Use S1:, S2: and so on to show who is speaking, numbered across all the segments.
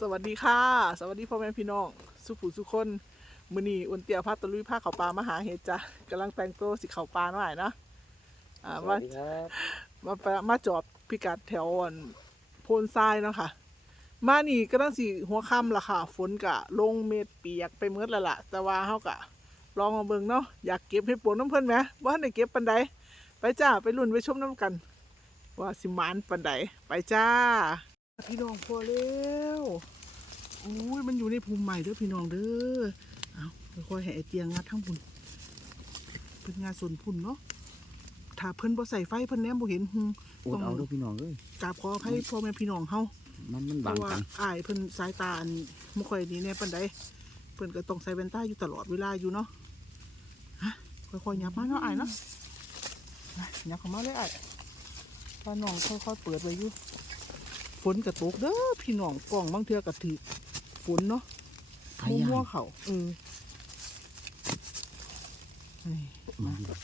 S1: สวัสดีค่ะ สวัสดีพ่อแม่พี่น้อง สุผู้สุคนมือนีอุ่นเตียพัดตะลุยผ้าเขาวปลามาหาเห็ดจ้ะกำลังแต่งตัวสิเขาวปลาหน่อยนะอ่า
S2: ส
S1: มา
S2: วัสดีครับ
S1: มาไปมาจอบพิกัดแถวอันโพนทรายเนาะค่ะ มานี่ก็ต้องสิหัวค่ำละค่ะ ฝนกะลงเม็ดเปียกไปเมืดแล้วล่ะแต่ว่าเฮากะลองมาเบิ่งเนาะอยากเก็บให้ปวกน้ำเพิ่นไหมว่าในได้เก็บปันใดไปจ้าไปลุ้นไปชมน้ำกัน ว่าสิหมานปันใดไปจ้า พี่น้องพอแล้วอุ้ยมันอยู่ในภูมิใหม่เด้อพี่น้องเด้อ เอาค่อยๆให้ไอเตียงงัดทั้งพุ่นเพิ่นงานส่วนพุ่นเนาะ ถ้าเพิ่นบ่ใส่ไฟเพิ่นแนมบ่เห็นหุง
S2: อุดเอาเด้วยพี่น้องเอ้ย
S1: กราบขออภัยพ่อแม่พี่น้องเฮา
S2: มันมัน
S1: เพ
S2: บาง
S1: ราะว่า
S2: กัน
S1: อ้ายเพิ่นสายตาอันบ่ค่อยดีแน่ปานใดเพิ่นก็ต้องใส่แว่นตาอยู่ตลอดเวลาอยู่เนาะฮะค่อยๆยับมาเนาะอ้ายเนาะนะยับเข้ามาเลยอ้ายว่าน้องค่อยๆเปิดไว้อยู่ ฝนก็ตกเด้อพี่น้องกล้องบางเทื่อก็ถือฝนเนาะ
S2: พยายา
S1: มั่ว
S2: ม
S1: ๆเขาเออนี่
S2: มา
S1: มา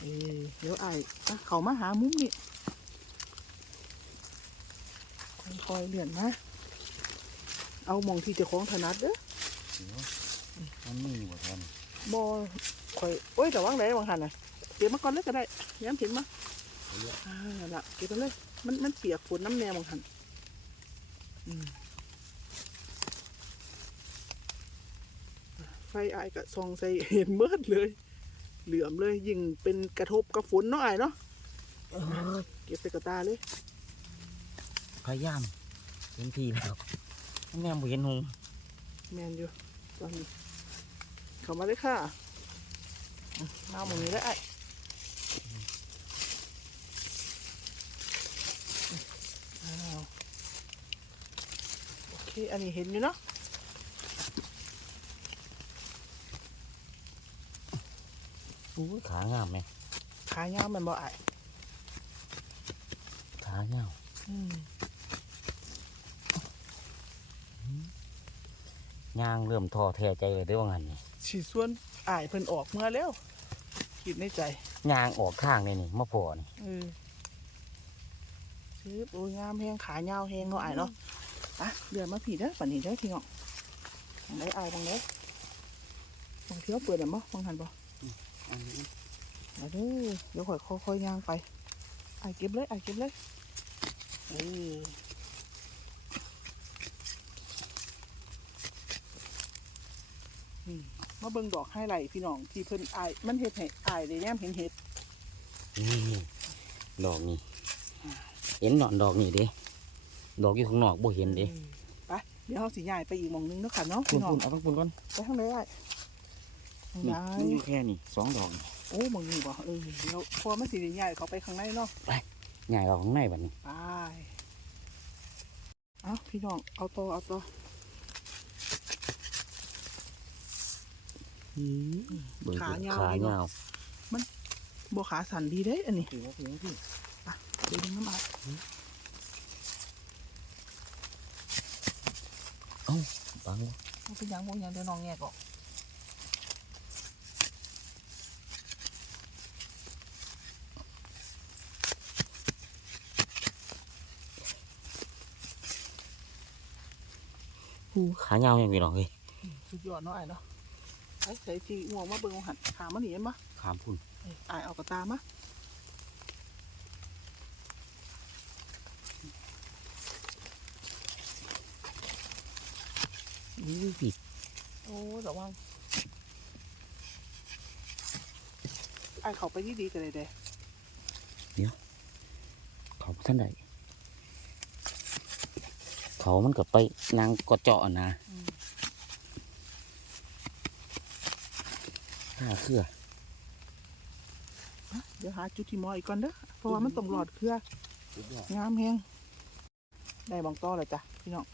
S1: เออเดี๋ยวอ้ายอะเขามาหามุมนี่ค่อยๆเลื่อนนะ เอาหมองที่เจะคล้าของถนัดเด้อ
S2: มันไม่มีหัวแทน
S1: บอคอยโอ้ยแต่ว่างไหนวางหันน่ะเก็บมาก่อนเลยก็ได้ย้ำเห็นมาอ่านั่นละเก็บมาเลย มันมันเปียกฝนน้ำแนววางหันอืมไฟอายกะซองใส่เห็นเมิดเลย เหลื่อมเลยยิ่งเป็นกระทบกับฝนเนาะอายเนาะเก็บใส่กระตาเลย
S2: พยายามเต็มที่แล้วมันแนมบ่เห็นหง
S1: แมนอยู่ตอนนี้ เข้ามาเลยค่ะอืมมาหมองนี้แล้วไอ้อ้าว โอเค อันนี้เห็นอยู่เนาะ
S2: อู้ยขางามไหม
S1: ขายาวแมันบ่ไอ้
S2: ขางาม
S1: อืม
S2: ย่างเริ่มท้อแท้ใจเลยเด้อว่างั้นนี่
S1: ฉีดส่วนไอ้ายเพิ่นออกเมื่อแล้วคิดในใจ
S2: ย่างออกข้างนี่นี่มาพอนี่
S1: เออ ซื้อโอ้ยงามแหงขายาวแหงเนาะไอ้ายเนาะอะเดือนมาผีเด้อปันนี้เด้อพี่น้องบางได้ไอ้ายบางได้บางเที่ยวเปิดอะมั้งบางหันบ่
S2: อันนี้
S1: เอาเด้อเดี๋ยวค่อยค่อยๆย่างไปไอ้ายเก็บเลยไอ้ายเก็บเลยเออนี่มาเบิ่งดอกไฮไลท์พี่น้องที่เพิ่นอายมันเฮ็ดให้อายได้แนมเห็นเห็ด
S2: นี่ดอกนี่ เห็นหนอนดอกนี่เด้ดอกอยู่ข้างนอกบ่เห็นเด้
S1: ไปเดี๋ยวเราสิย้ายไปอีกหมองนึงเนาะค่ะเนาะ
S2: คุณ
S1: พี่น้อง
S2: คุณเอาทั้งคุณก่อน
S1: ไปทางไหนไอ้ายทาง
S2: นี่
S1: ย้า
S2: มัน
S1: ย
S2: อยู่แค่นี่สองดอกนี่
S1: โอ้หมองนี้บ่เออเดี๋ยวพอมันสิได้ย้ายเขาไปข้างในเนาะ
S2: ใหญ่เราข้างในบัดนี้
S1: ไปเอาพี่น้องเอาต่อเอาต่อ
S2: เบิ่ง
S1: ขา
S2: สิ
S1: ยาว
S2: ขา
S1: ดีเนอะ
S2: ยาว
S1: บ่ขาสั่นดีเด้อันนี้
S2: ถือว่าถือว่าพี่
S1: เดี๋ยวดึงน้ำอัด
S2: บัง
S1: มันเป็นยังบ่หยังเดี๋ยวน้องแยกออก
S2: ขายาวอย่างพี่น้องเฮ้ย
S1: สุดยอดเนาะไอ้เนาะไอ้ใส่ที่ง่วงมาเบิ่งหันขามันหนีเห็นปะ
S2: ขามคุณ
S1: ไอ้เอากระตามา
S2: อู้พี่
S1: โอ้ระวังไอ้ายเขาไปที่ดีกันเลยเด้
S2: เขาบ่ท่านใดเขามันก็ไปนางกอเจาะนะ
S1: อืม
S2: ห้าเครือ
S1: อะเดี๋ยวหาจุดที่หมออีกก่อนเด้อเพราะว่ามันต้องหลอดเครืองามแฮงได้บางต้อเลยจ้ะพี่น้อง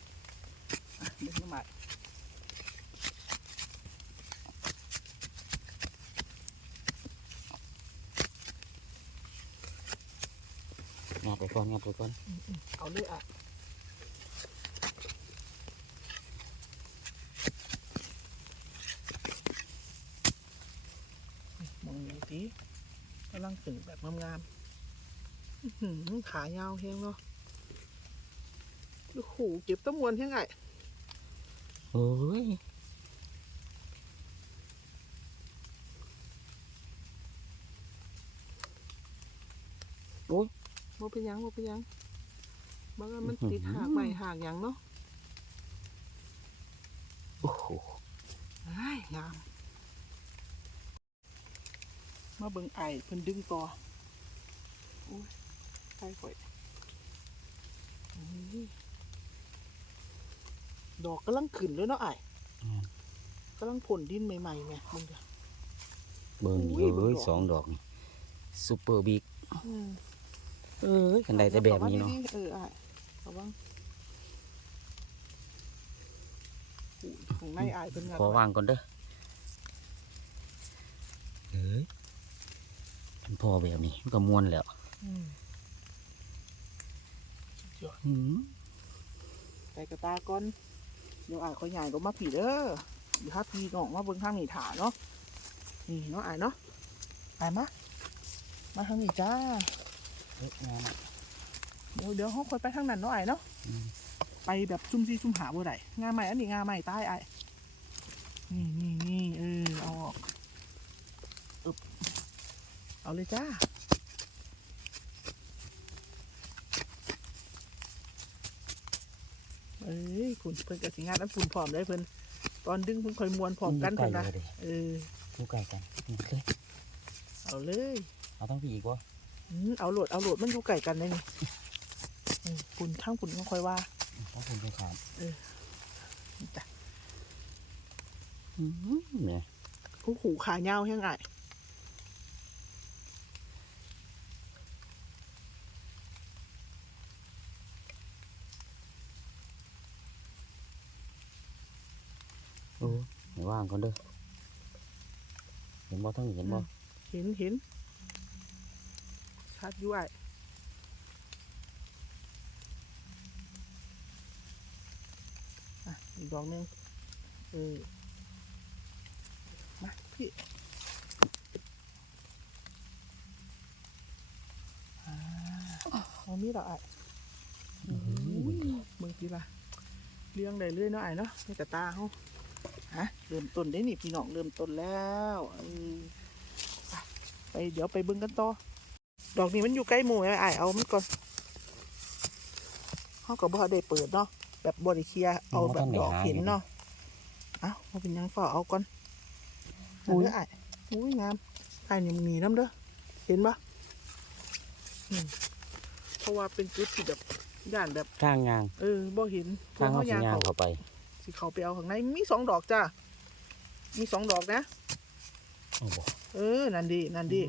S1: อะเดี๋ยวน้ำมัน
S2: งัดไปก่อนงัดไปก่อน
S1: เอาเลยอะมองดูสิกำลังตึงแบบงามๆอื้อหือขายาวแฮงเนาะโอ้โหเก็บตะมวนยังไง
S2: โอ้ย
S1: บ่ เป็นหยังบ่เป็นหยังบางอันมันติดหากใหม่หากหยังเนาะ
S2: โอ้โห
S1: อ้ายงามมาเบิ่งไอ้เพิ่นดึงต่อโอ้ยไปข่อยอุ้ยดอกกำลังขึ้นเลยเนาะไอ้กำลังผลดินใหม่ๆแม่มึงเด้อ
S2: เบิ่ง
S1: อุ้
S2: นี่
S1: ย
S2: เอ้ย
S1: ดอก
S2: สองดอกนี่ซูเปอร์บิ๊ก
S1: อืม
S2: เอ้ยกันได้แต่แบบนี้เนาะ
S1: เออไอ้ระวังอุ้ยของในไอ้ายเพิ่นงัด
S2: ขอวางก่อนเด้อเอ้ยมันพอแบบนี้มันก็ม้วนแล้ว
S1: อืมสุดยอด
S2: หืม
S1: ไปกระตาก่อนเดี๋ยวอายขอยใหญ่ก็มาผีเด้อเดี๋ยวถ้าพี่น้องมาเบิ่งทางนี้ถาเนาะนี่เนาะอายเนาะอายมามาทางนี้จ้า
S2: เอ้ยงามอะ
S1: เดี๋ยวเดี๋ยวเขาค่อยไปทางนั้นเนาะอายเนาะ
S2: อืม
S1: ไปแบบซุ่มซี่ซุ่มหาบ่ได้งาใหม่อันนี้งาใหม่ใต้อายนี่นี่นี่เออเอาออกอึบเอาเลยจ้าเอ้ยคุณเพิ่นกสิงานอันฝุ่นผอมได้เพิ่นตอนดึงเพิ่นค่อยมวนผอมกัน
S2: ใกล้
S1: เพิ่นนะ
S2: เลยดิ
S1: เออ
S2: อยู่ใกล้กันนี่เลย
S1: เอาเลย
S2: เอาต้องพี่อีกวะ
S1: อืม เอาโหลดเอาโหลดมันอยู่ไก่กันเลยนี่เออปุ่นข้างปุ่นก็ค่อยว่า
S2: ต้องคุณไปขาด
S1: จ้ะ
S2: อืมเนี่ย
S1: ผู้หูขาเงาวยังไง
S2: โอ้ไม่ว่างก่อนเด้อเห็นบ่ทั้งนี้เห็นบ่
S1: เห็นเห็น ชัดอยู่ไอ้อะอีกดอกหนึงเออมาพี่อ่าเอามีดเหรอไอ้เมืองทีละเลี้ยงได้เรื่อยเนาะไอ้เนาะในกระตาเขาฮะเริ่มต้นได้นี่พี่น้องเริ่มต้นแล้วไปเดี๋ยวไปเบิ่งกันต่อ ดอกนี้มันอยู่ใกล้หมู่ไอ้ไอ้ายเอามันก่อนเขากับบ่ได้เปิดเนาะแบบบริเคลียร์เอาแบบดอกเห็นเนาะเอ้ามาเป็นหยังฝ่าเอาก่อนอุ้ยไอ้ายอุ้ยงามไอ้ายนี่มันมีน้ำเด้อเห็นปะอืมเพราะว่าเป็นจุดที่แบบย่านแบบ
S2: ทางยาง
S1: เออบ่เห็น
S2: ทางเขา
S1: เขา
S2: สิ
S1: ยาง
S2: ยาง
S1: เขา
S2: เข้าไป
S1: สิเขาไปเอาข้างในมีสองดอกจ้ามีสองดอกนะ
S2: โอ้บ่
S1: เออ นั่นดี นั่นดี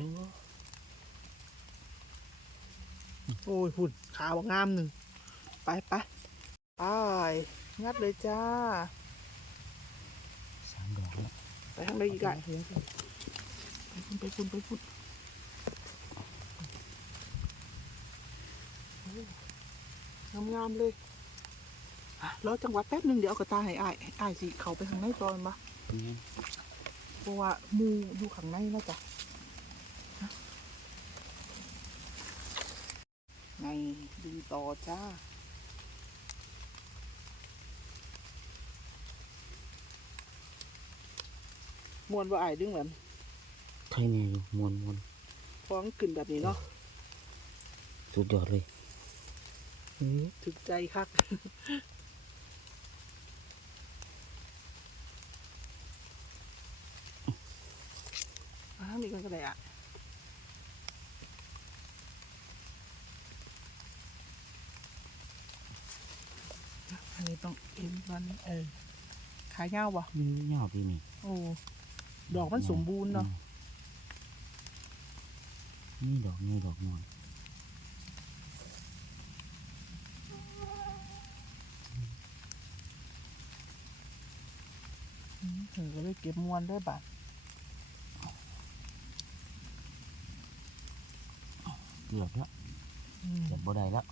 S1: โอ้ยหุ่นขาวงามหนึ่งไปไปไปงัดเลยจ้า
S2: สามดอกแล้ว
S1: ไปทางใดอีกอะไปพุ่นไปพุ่นไปพุ่นงามงามๆเลยอะรอจังหวะแป๊บหนึ่งเดี๋ยวเอากระตาให้อ้ายอ้ายสิเขาไปข้างในตอนมา
S2: นี่
S1: เพราะว่าหมูอยู่ข้างในนะจ๊ะฮะไงดึง ต่อจ้ามวนว่าอายดึงแบบ
S2: ใครแน่อยู่มวนมวน
S1: ฟ้องขึ้นแบบนี้เนาะ
S2: สุดยอดเลยอือ
S1: ถึกใจคัก อ้าวมีกันก็ได้อะ อันนี้ต้อง เอ็นมันเออขายเงาบ่
S2: นี่ยาวพี่นี่
S1: โอ้ดอกมันสมบูรณ์เนาะ
S2: อืมนี่ดอกนี่ดอกนอน
S1: อืมเออก็เลยเก็บมวนได้บัด
S2: เกือบแล้ว
S1: อืม
S2: เกือบบ่ได้แล้ว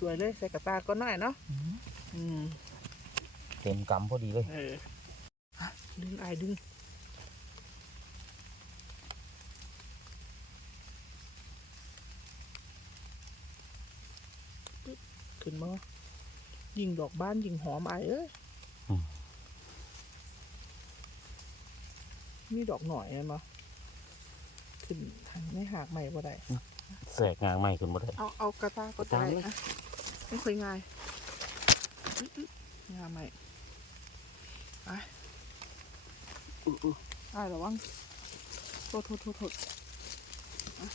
S1: สวยๆเลยใส่กระตาก็น่อยเนาะอืม
S2: เต็มกำพอดีเลย
S1: เออฮะดึงไอ้ายดึงปึ๊บขขึ้นมายิงดอกบ้านยิงหอมอายเอ้ย
S2: อืม
S1: มีดอกหน่อยเห็นบ่ขึ้นทางไม่หักใหม่บ่ได้
S2: แสกงางใหม่ขึ้นบ่ได้
S1: เอาเอากระตาก็
S2: กระตา
S1: ได้
S2: เลย
S1: อะไม่เคยง่ายอื้ออื้องาใหม่ไปอ่าระวังโทษโทษโทษโทษอะ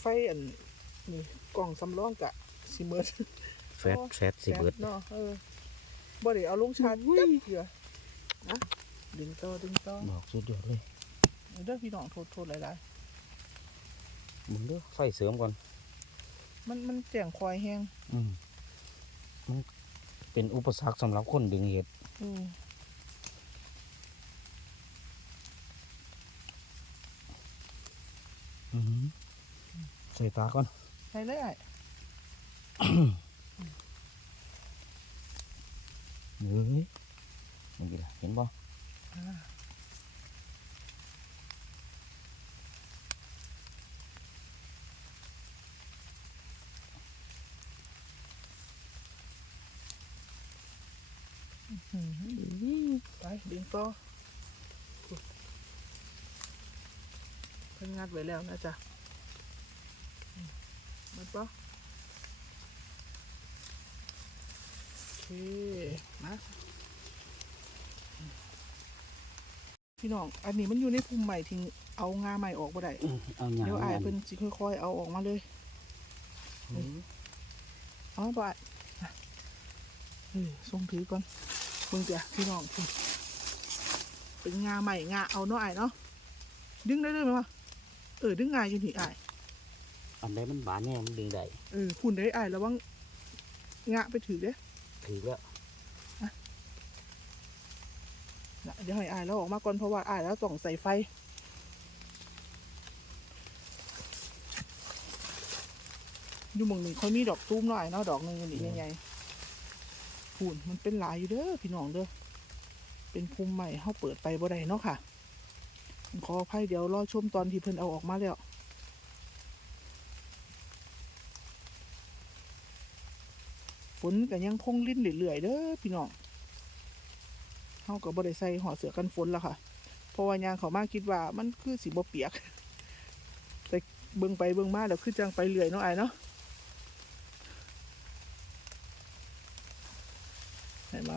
S1: ไฟอันนี่กล่องสำรองกะสิเมิด
S2: แฟตแฟตสิเบิด
S1: เนาะเออ บ่ได้เอาลงชาร์จจักเถื่อนะดึงต่อดึงต่อ
S2: ดอกสุดยอดเลย
S1: เด้อพี่น้องโทษโทษหลาย
S2: มึงเด้อไฟเสริมก่อน
S1: ๆมันมันแจ่งควายแห้ง
S2: อืมมันเป็นอุปสรรคสำหรับคนดึงเห็ด
S1: อืม
S2: อื้อหือใส่ตาก่อน
S1: ใช่เลยไอ้
S2: เฮ้ยนี่กี่ละเห็นบ่
S1: อ่าอื้อหือไปดึงต่อเพิ่นงัดไว้แล้วนะจ๊ะมหมันปะโอ เคมาพี่น้อง อันนี้มันอยู่ในภูมิใหม่ทิ้งเอางาใหม่ออกบ่ได้
S2: อื้อเอาหยาง
S1: เดี๋ยวอาย
S2: อัน
S1: เพิ่นสิค่อยๆเอาออกมาเลย
S2: อื้อ
S1: อ๋อบ่ายอะเออส่งถือก่อนเบิ่งจ้ะพี่น้องพุ่นเป็นงาใหม่งาเอาเนาะอายเนาะดึงได้เลยไหมวะเออดึงงาอยู่นี่อาย
S2: อันใดมันบานแน่มันดึงได้
S1: เออพุ่นได้อายระวังงาไปถือเด้
S2: ถือแล้ว
S1: นะเดี๋ยวให้อายแล้วออกมาก่อนเพราะว่าอายแล้วต้องใส่ไฟ อยู่หมองหนึ่งเขามีดอกตุ้มหน่อยเนาะดอกหนึ่งอันนี้ใหญ่ๆพูนมันเป็นหลายอยู่เด้อพี่น้องเด้อ เป็นภูมิใหม่เขาเปิดไปบ่ได้เนาะค่ะผมขออภัยเดี๋ยวรอชมตอนที่เพิ่นเอาออกมาแล้ว นก็ยังคงลิ้นเรื่อยๆเด้อพี่น้องเขาก็บ่ได้ใส่ห่อเสือกันฝนแล้วค่ะ เพราะว่ายางเขามาคิดว่ามันคือสีบ่เปียก แต่เบิ่งไปเบิ่งมาแล้วคือจังไปเรื่อยเนาะไอ้เนาะเห็นบ่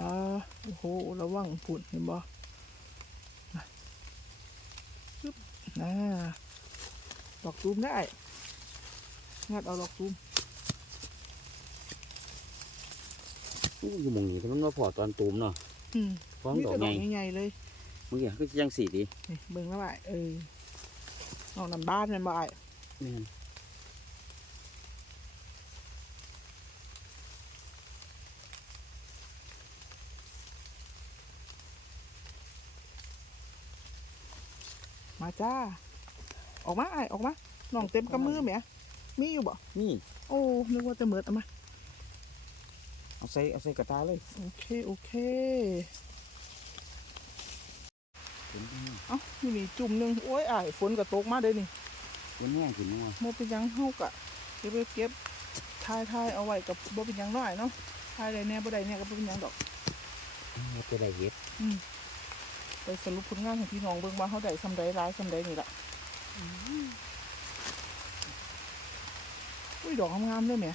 S1: โอ้โหระวังผุ่นเห็นบ่ปึ๊บน่าดอกตูมได้งัดเอาดอกตูม
S2: อู้อยู่หมองนี้แต่มันมาพอตอนตูมเนาะ
S1: อืม
S2: พร้อม
S1: มี
S2: ดอก
S1: แต่ด
S2: ให
S1: อ
S2: ญ่
S1: กใหญ่ๆเลย
S2: เมื่อกี้คือจังสีดี
S1: นี่เบิ่งแล้วไอ้เออน้องนำบ้านแมันบ่ไอ้
S2: แม่น
S1: มาจ้า ออกมาไอ้ออกมาน้องเต็มกำมือแหมมีอยู่บ่
S2: นี่
S1: โอ้นึกว่าจะเหมิดเอามา
S2: เอาใส่เอาใส่กระตาเลย
S1: โอเค โอเค
S2: เห็นไหม
S1: เอ้านี่มีจุ่มหนึ่งโอ้ยไอ้ายฝนก็ตกมาเด้นี่
S2: มันแห้งขึ้นนัว
S1: โมเป็นหยังเฮากะเก็บไว้เก็บทายทายเอาไว้กับบ่เป็นหยังน้อยเนาะทายได้แน่บ่ได้แน่ก็บ่เป็นหยังดอก
S2: มันจะได้เห็ด
S1: ไปสรุปผลงานให้พี่น้องเบิ่งว่าเฮาได้ซำใดหลายซำใดนี่ล่ะอุ้ยดอกงามๆเลยแหม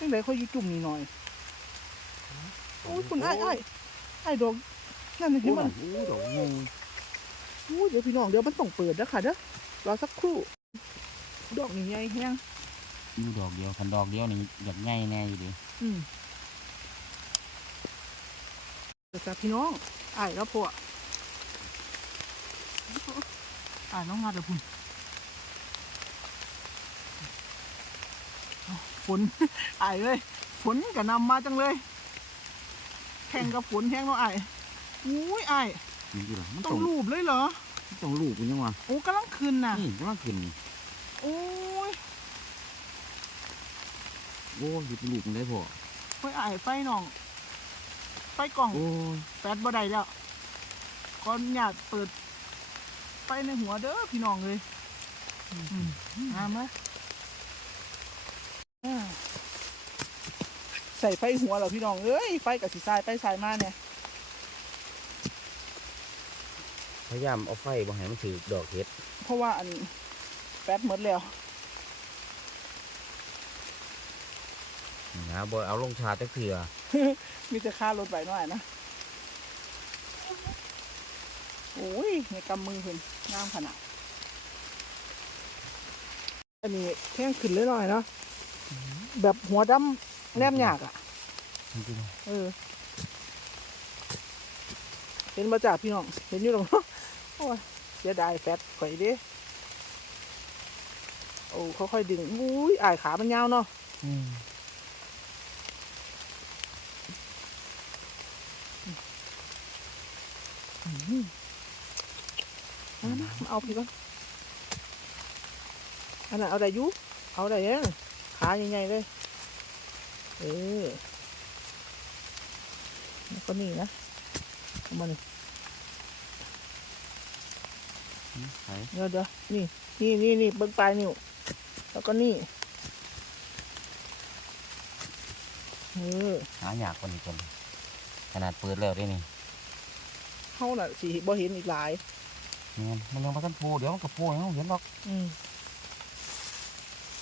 S2: อืม
S1: จังไดเขาอยู่จุ่มนี่หน่อยโอ้ยคุณอ้ายอ้ายอ้ายดอกนั่นน่ะเห็น
S2: โอ้
S1: มัน
S2: โหดอกใหญ่
S1: อู้เดี๋ยวพี่น้องเดี๋ยวมันต้องเปิดนะค่ะเด้อรอสักครู่ ดอกนี่ใหญ่แฮง
S2: อยู่ดอกเดียวคันดอกเดียวนี่อยากใหญ่แน่อยู่ดิ
S1: อืมเดี๋ยวจ้ะพี่น้องอ้ายแล้วพวกอ้ายน้องงาเดี๋ยวพุ่ นเอาฝนอ้ายเลยฝนก็นำมาจังเลย แข่งกับฝนแห้งเนาะอ้ายอุ้ยอ้าย
S2: นี่อยู่หรอมัน
S1: ต้อ
S2: ต้องง
S1: รูปเลยเหรอ
S2: มันต้องลูกมันยังวะ
S1: โอ้กำลังขึ้นน่ะ
S2: นี่กำลังขึ้นนี่
S1: โอ้ย
S2: โอ้ยหยิบลูกมันได้พอ
S1: ไฟอายไฟน้อง ไฟกล่อง
S2: โอ้ย
S1: แฟดบ่ได้แล้วขออนุญาตเปิด ไฟในหัวเด้อพี่น้องเลยอืมงามไหมอ่า ใส่ไฟหัวเหรอพี่น้องเอ้ยไฟกับสีทรายไปสายมาเนี่ย
S2: พยายามเอาไฟบ่ให้มันถือดอกเห็ด
S1: เพราะว่าอันแฟดหมดแล้ว
S2: นะบ่เอาลงชาจักเถื่อ
S1: มีแต่ค่ารถไปหน่อยนะโอ้ยในกำมือเพิ่นงามขนาดอันนี้แท่งขึ้นเลยหน่อยๆเนาะ แบบหัวดำแนมยากอะเออเห็นมาจากพี่น้อง เห็นอยู่หรอกเนาะโอ้ยเสียดายแฟตข่อยเดิโอ้ค่อยๆดึงอุ้ยอ่ายขามันยาวเนาะ
S2: อืม
S1: อืมมามามาเอาพี่ก่อนอันนั้นเอาได้อยุเอาได้ยัง ขาใหญ่ๆเลยเออแล้วก็นี่นะเอามานี่
S2: ไป
S1: เดี๋ยวเดี๋ยวนี่นี่นี่นี่เบิ้งปลายนิ้วแล้วก็นี่เออ
S2: หายากกว่านี้คนขนาดเปิดแล้วได้นี่
S1: เข้าน่ะสิบ่เห็นอีกหลาย
S2: เนี่ยมันยังบ่ทันโพเดี๋ยวมันก็โพให้เราเห็นหรอก
S1: อืม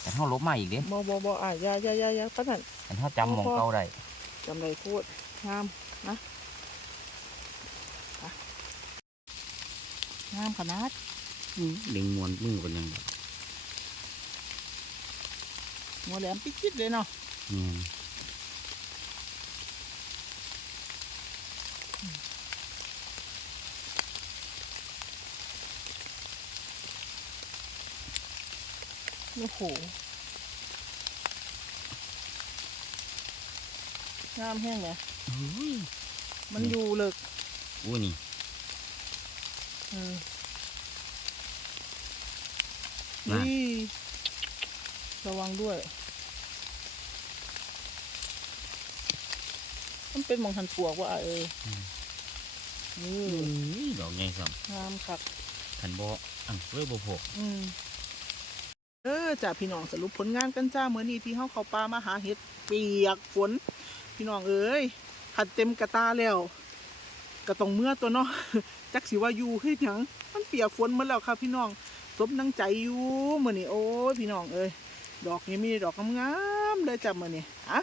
S2: แต่เฮาลบมาอีกเด้
S1: บ่บ่บ่อะอยาอยาอยาอยาปานนั้น
S2: แต่เฮาจำหมองเก่าได้
S1: จำได้พูดงามนะไปงามขนาด
S2: ดึงมวนมือเป็นยังไง
S1: หัวแหลมปิ๊ดๆเลยเนาะ
S2: เนี่
S1: โอ้โหงามแห้งเลย
S2: อุ้ย
S1: มันอยู่เลิก
S2: อุ้ยนี่
S1: เออ
S2: น่ะ
S1: นี่ระวังด้วย มันเป็นหมองหันปวกว่าเอออนี่
S2: อุ้ยดอกใหญ่ซ้
S1: งามครับำ
S2: คันบ่อังเลยบ่โผก
S1: อืม เออจ้าพี่น้องสรุปผลงานกันจ้าเมื่อนี้ที่เฮาเข้าป่ามาหาเห็ดเปียกฝน พี่น้องเอ้ยขัดเต็มกระตาแล้วก็ต้องเมื่อตัวเนาะจักสิว่าอยู่เฮ็ดหยังมันเปียกฝนหมดแล้วครับพี่น้องสมนังใจอยู่มื้อนี้โอ้ยพี่น้องเอ้ยดอกนี้มีดอกงามๆเลยจ้ะมื้อนี้อะ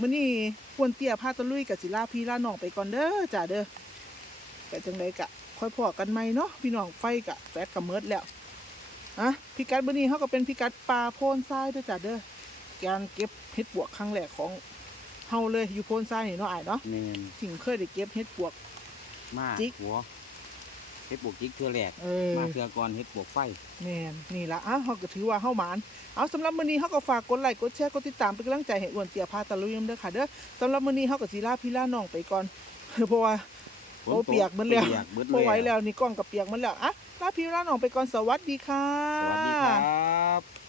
S1: มื้อนี้ควรเตี้ยพาตะลุยกับศิลาพี่ลาน้องไปก่อนเด้อจ้าเด้อก็จังไดกะค่อยพอกันไหมเนาะพี่น้องไฟกะแฟดกับเมิดแล้ว อะพิกัดมื้อนี้เขาก็เป็นพิกัดปลาโพนทรายเด้อจ้ะเด้อการเก็บเห็ดปวกครั้งแรกของเฮาเลยอยู่โพนทรายนี่เนาะอ้ายเนาะ
S2: แม่น
S1: ถึงเคยได้เก็บเห็ดปวก
S2: มา
S1: จิก
S2: หัวเฮ็ดปวกจิกเทื่อแรก
S1: เออ
S2: มาเทื่อก่อนเฮ็ดปวกไฟ
S1: แม่นนี่ละอะเฮาก็ถือว่าเฮาหมาน เอาสำหรับมื้อนี้เฮาก็ฝากกดไลค์กดแชร์กดติดตามเป็นกำลังใจให้อ้วนเตียพาตะลุยนำเด้อค่ะเด้อสำหรับมื้อนี้เฮาก็สิลาพี่ลาน้องไปก่อน เพราะว่า โอ้เปียกหมดแล้ว
S2: เปียกเบิด
S1: บ่ไหว
S2: แล้
S1: แล้ววนี่กล้องกับเปียกหมันแล้วอะลาพี่ลาน้องไปก่อนสวัสดีค่ะ
S2: สวัสดีครับ